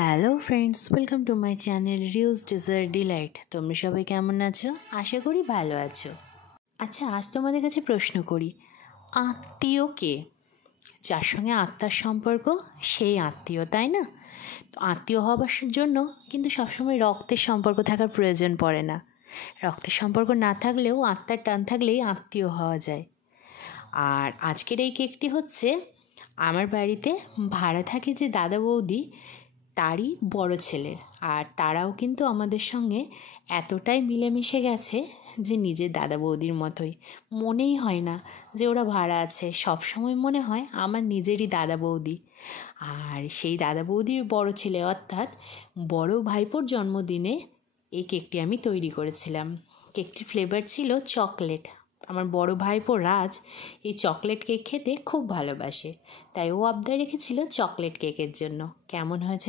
Hello friends, welcome to my channel reuse dessert delight. তোমরা সবাই কেমন আছো? আশা করি ভালো আছো। আচ্ছা, আজ তোমাদের কাছে প্রশ্ন করি, আত্মীয় কে? যার সঙ্গে আত্মার সম্পর্ক সেই আত্মীয়, তাই না? তো আত্মীয় হবার জন্য কিন্তু সবসময় রক্তের সম্পর্ক থাকার প্রয়োজন পড়ে না। রক্তের সম্পর্ক না থাকলেও আত্মার টান থাকলেই আত্মীয় হওয়া যায়। আর আজকের এই কেকটি হচ্ছে আমার বাড়িতে ভাড়া থাকে যে দাদা বৌদি, তারই বড় ছেলের। আর তারাও কিন্তু আমাদের সঙ্গে এতটাই মিলেমিশে গেছে যে নিজের দাদা বৌদির মতোই। মনেই হয় না যে ওরা ভাড়া আছে, সবসময় মনে হয় আমার নিজেরই দাদা বৌদি। আর সেই দাদা বৌদির বড় ছেলে অর্থাৎ বড় ভাইপোর জন্মদিনে এই কেকটি আমি তৈরি করেছিলাম। কেকটির ফ্লেভার ছিল চকলেট। আমার বড় ভাইপো রাজ এই চকলেট কেক খেতে খুব ভালোবাসে, তাই ও আবদার রেখেছিল চকলেট কেকের জন্য। কেমন হয়েছে